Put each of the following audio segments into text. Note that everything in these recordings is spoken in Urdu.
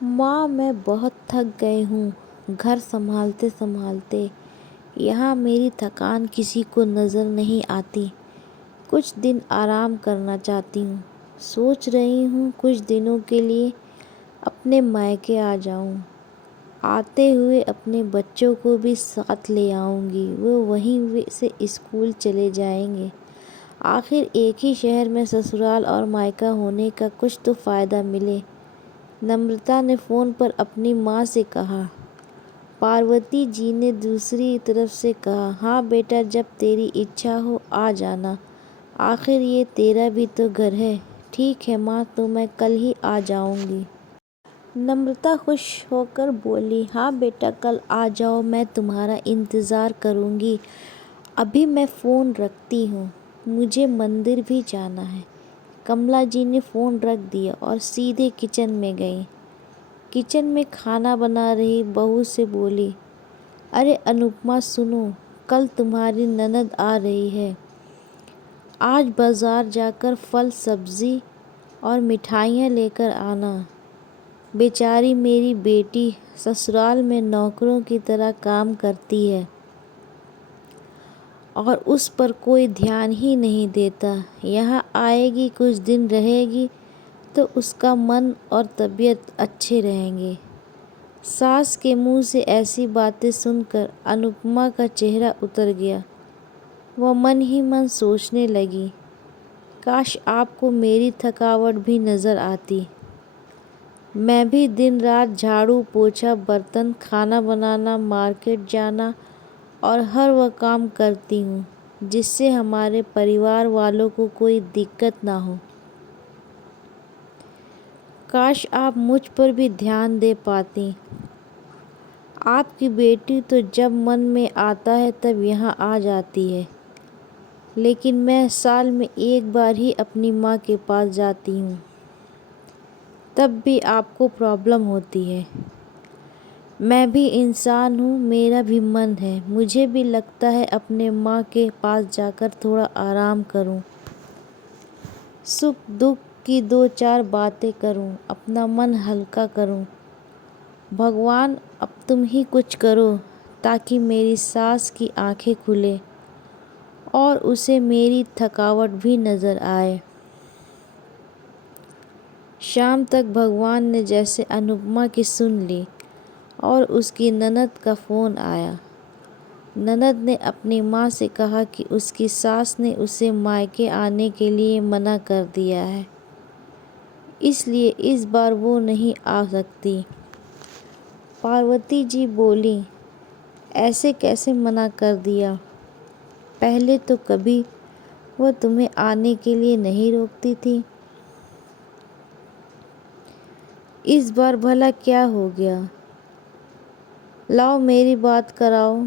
ماں میں بہت تھک گئی ہوں گھر سنبھالتے سنبھالتے۔ یہاں میری تھکان کسی کو نظر نہیں آتی۔ کچھ دن آرام کرنا چاہتی ہوں۔ سوچ رہی ہوں کچھ دنوں کے لیے اپنے مائکے آ جاؤں۔ آتے ہوئے اپنے بچوں کو بھی ساتھ لے آؤں گی، وہ وہیں سے اسکول چلے جائیں گے۔ آخر ایک ہی شہر میں سسرال اور مائکا ہونے کا کچھ تو فائدہ ملے۔ نمرتا نے فون پر اپنی ماں سے کہا۔ پاروتی جی نے دوسری طرف سے کہا، ہاں بیٹا، جب تیری اچھا ہو آ جانا، آخر یہ تیرا بھی تو گھر ہے۔ ٹھیک ہے ماں، تو میں کل ہی آ جاؤں گی۔ نمرتا خوش ہو کر بولی، ہاں بیٹا، کل آ جاؤ، میں تمہارا انتظار کروں گی۔ ابھی میں فون رکھتی ہوں، مجھے مندر بھی جانا ہے۔ کملا جی نے فون رکھ دیا اور سیدھے کچن میں گئیں۔ کچن میں کھانا بنا رہی بہو سے بولی، ارے انوپما سنو، کل تمہاری نند آ رہی ہے۔ آج بازار جا کر پھل سبزی اور مٹھائیاں لے کر آنا۔ بیچاری میری بیٹی سسرال میں نوکروں کی طرح کام کرتی ہے اور اس پر کوئی دھیان ہی نہیں دیتا۔ یہاں آئے گی، کچھ دن رہے گی تو اس کا من اور طبیعت اچھے رہیں گے۔ ساس کے منہ سے ایسی باتیں سن کر انوپما کا چہرہ اتر گیا۔ وہ من ہی من سوچنے لگی، کاش آپ کو میری تھکاوٹ بھی نظر آتی۔ میں بھی دن رات جھاڑو پوچھا، برتن، کھانا بنانا، مارکیٹ جانا اور ہر وہ کام کرتی ہوں جس سے ہمارے پریوار والوں کو کوئی دقت نہ ہو۔ کاش آپ مجھ پر بھی دھیان دے پاتی۔ آپ کی بیٹی تو جب من میں آتا ہے تب یہاں آ جاتی ہے، لیکن میں سال میں ایک بار ہی اپنی ماں کے پاس جاتی ہوں، تب بھی آپ کو پرابلم ہوتی ہے۔ میں بھی انسان ہوں، میرا بھی من ہے، مجھے بھی لگتا ہے اپنے ماں کے پاس جا کر تھوڑا آرام کروں، سکھ دکھ کی دو چار باتیں کروں، اپنا من ہلکا کروں۔ بھگوان اب تم ہی کچھ کرو تاکہ میری ساس کی آنکھیں کھلیں اور اسے میری تھکاوٹ بھی نظر آئے۔ شام تک بھگوان نے جیسے انوپما کی سن لی اور اس کی نند کا فون آیا۔ نند نے اپنی ماں سے کہا کہ اس کی ساس نے اسے مائکے آنے کے لیے منع کر دیا ہے، اس لیے اس بار وہ نہیں آ سکتی۔ پاروتی جی بولیں، ایسے کیسے منع کر دیا؟ پہلے تو کبھی وہ تمہیں آنے کے لیے نہیں روکتی تھی۔ اس بار بھلا کیا ہو گیا؟ لاؤ میری بات کراؤ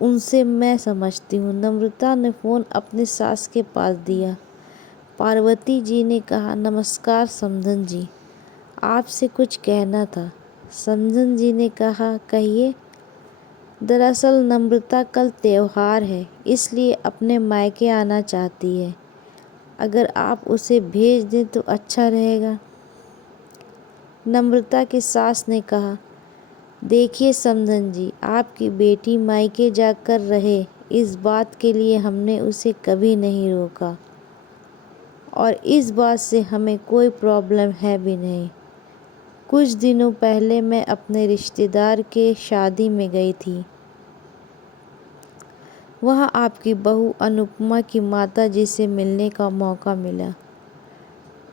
ان سے، میں سمجھتی ہوں۔ نمرتا نے فون اپنی ساس کے پاس دیا۔ پاروتی جی نے کہا، نمسکار سمدھن جی، آپ سے کچھ کہنا تھا۔ سمدھن جی نے کہا، کہیے۔ دراصل نمرتا کل تہوار ہے، اس لیے اپنے مائکے آنا چاہتی ہے، اگر آپ اسے بھیج دیں تو اچھا رہے گا۔ نمرتا کی ساس نے کہا، دیکھیے سمدھن جی، آپ کی بیٹی مائکے جا کر رہے، اس بات کے لیے ہم نے اسے کبھی نہیں روکا اور اس بات سے ہمیں کوئی پرابلم ہے بھی نہیں۔ کچھ دنوں پہلے میں اپنے رشتہ دار کے شادی میں گئی تھی۔ وہاں آپ کی بہو انوپما کی ماتا جی سے ملنے کا موقع ملا۔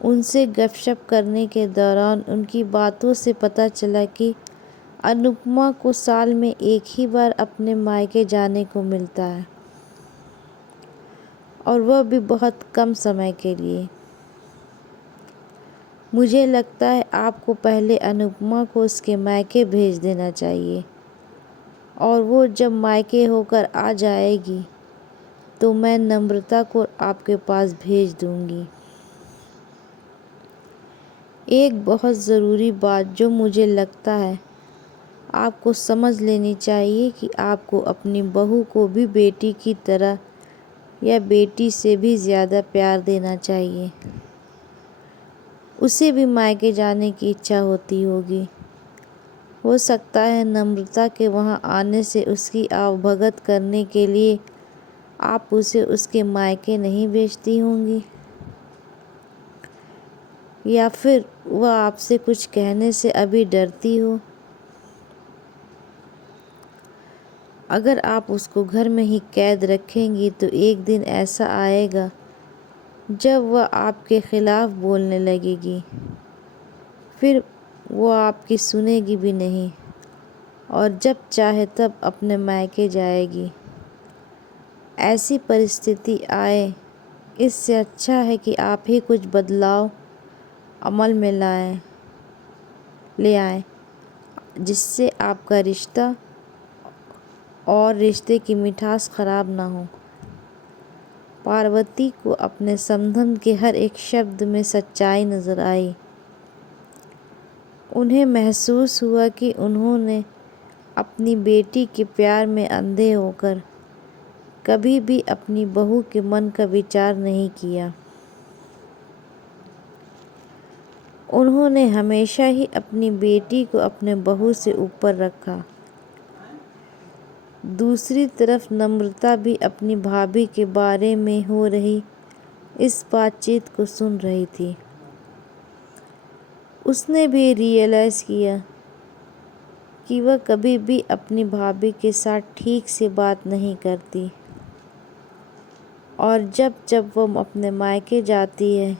ان سے گپ شپ کرنے کے دوران ان کی باتوں سے پتہ چلا کہ انوپما کو سال میں ایک ہی بار اپنے مائکے جانے کو ملتا ہے اور وہ بھی بہت کم سمے کے لیے۔ مجھے لگتا ہے آپ کو پہلے انوپما کو اس کے مائکے بھیج دینا چاہیے اور وہ جب مائکے ہو کر آ جائے گی تو میں نمرتا کو آپ کے پاس بھیج دوں گی۔ ایک بہت ضروری بات جو مجھے لگتا ہے آپ کو سمجھ لینی چاہیے کہ آپ کو اپنی بہو کو بھی بیٹی کی طرح یا بیٹی سے بھی زیادہ پیار دینا چاہیے۔ اسے بھی مائکے جانے کی اچھا ہوتی ہوگی۔ ہو سکتا ہے نمرتا کے وہاں آنے سے اس کی آوبھگت کرنے کے لیے آپ اسے اس کے مائکے نہیں بھیجتی ہوں گی، یا پھر وہ آپ سے کچھ کہنے سے ابھی ڈرتی ہو۔ اگر آپ اس کو گھر میں ہی قید رکھیں گی تو ایک دن ایسا آئے گا جب وہ آپ کے خلاف بولنے لگے گی، پھر وہ آپ کی سنے گی بھی نہیں اور جب چاہے تب اپنے مائکے جائے گی۔ ایسی پرستھتی آئے اس سے اچھا ہے کہ آپ ہی کچھ بدلاؤ عمل میں لے آئیں جس سے آپ کا رشتہ اور رشتے کی مٹھاس خراب نہ ہو۔ پاروتی کو اپنے سمدھن کے ہر ایک شبد میں سچائی نظر آئی۔ انہیں محسوس ہوا کہ انہوں نے اپنی بیٹی کے پیار میں اندھے ہو کر کبھی بھی اپنی بہو کے من کا وچار نہیں کیا۔ انہوں نے ہمیشہ ہی اپنی بیٹی کو اپنے بہو سے اوپر رکھا۔ دوسری طرف نمرتا بھی اپنی بھابھی کے بارے میں ہو رہی اس بات چیت کو سن رہی تھی۔ اس نے بھی ریئلائز کیا کہ وہ کبھی بھی اپنی بھابھی کے ساتھ ٹھیک سے بات نہیں کرتی اور جب وہ اپنے مائکے جاتی ہے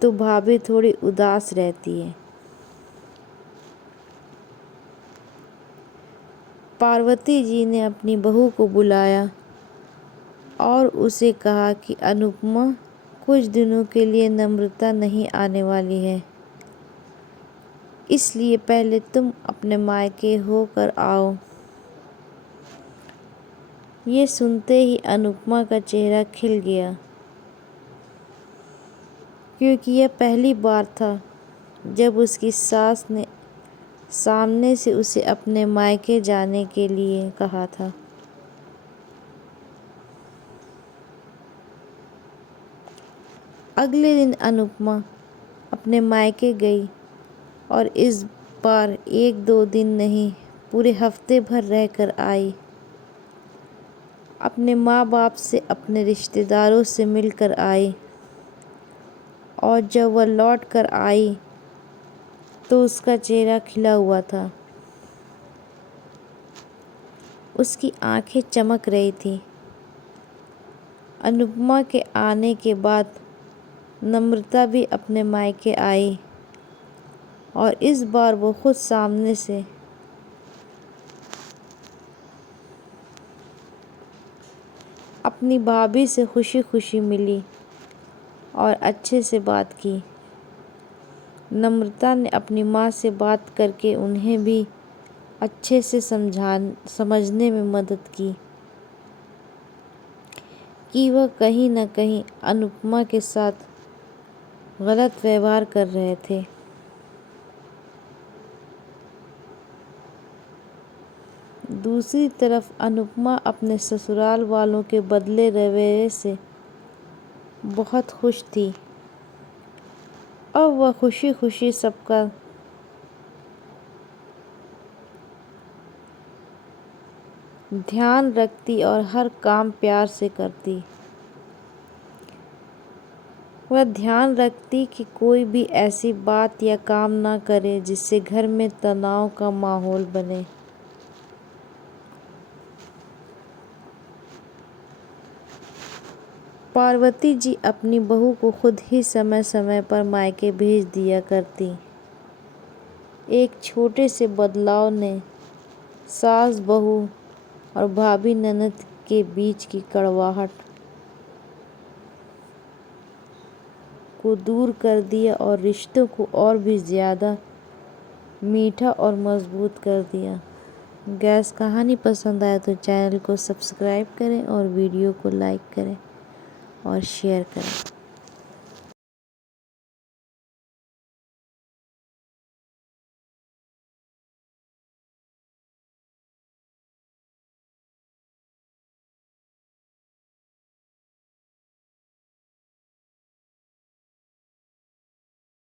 تو بھابھی تھوڑی اداس رہتی ہے۔ پاروتی جی نے اپنی بہو کو بلایا اور اسے کہا کہ انوپما کچھ دنوں کے لیے نمرتا نہیں آنے والی ہے، اس لیے پہلے تم اپنے مائکے ہو کر آؤ۔ یہ سنتے ہی انوپما کا چہرہ کھل گیا، کیونکہ یہ پہلی بار تھا جب اس کی ساس نے سامنے سے اسے اپنے مائکے جانے کے لیے کہا تھا۔ اگلے دن انوپما اپنے مائکے گئی اور اس بار 1-2 دن نہیں، پورے ہفتے بھر رہ کر آئی۔ اپنے ماں باپ سے، اپنے رشتے داروں سے مل کر آئی اور جب وہ لوٹ کر آئی تو اس کا چہرہ کھلا ہوا تھا۔ اس کی آنکھیں چمک رہی تھیں۔ انوپما کے آنے کے بعد نمرتا بھی اپنے مائکے آئی اور اس بار وہ خود سامنے سے اپنی بھابھی سے خوشی خوشی ملی اور اچھے سے بات کی۔ نمرتا نے اپنی ماں سے بات کر کے انہیں بھی اچھے سے سمجھنے میں مدد کی کہ وہ کہیں نہ کہیں انوپما کے ساتھ غلط ویوہار کر رہے تھے۔ دوسری طرف انوپما اپنے سسرال والوں کے بدلے رویے سے بہت خوش تھی۔ اب وہ خوشی خوشی سب کا دھیان رکھتی اور ہر کام پیار سے کرتی۔ وہ دھیان رکھتی کہ کوئی بھی ایسی بات یا کام نہ کرے جس سے گھر میں تناؤ کا ماحول بنے۔ پاروتی جی اپنی بہو کو خود ہی سمے پر مائکے بھیج دیا کرتی۔ ایک چھوٹے سے بدلاؤ نے ساس بہو اور بھابھی نند کے بیچ کی کڑواہٹ کو دور کر دیا اور رشتوں کو اور بھی زیادہ میٹھا اور مضبوط کر دیا۔ گائز، کہانی پسند آئے تو چینل کو سبسکرائب کریں اور ویڈیو کو لائک کریں اور شیئر کریں۔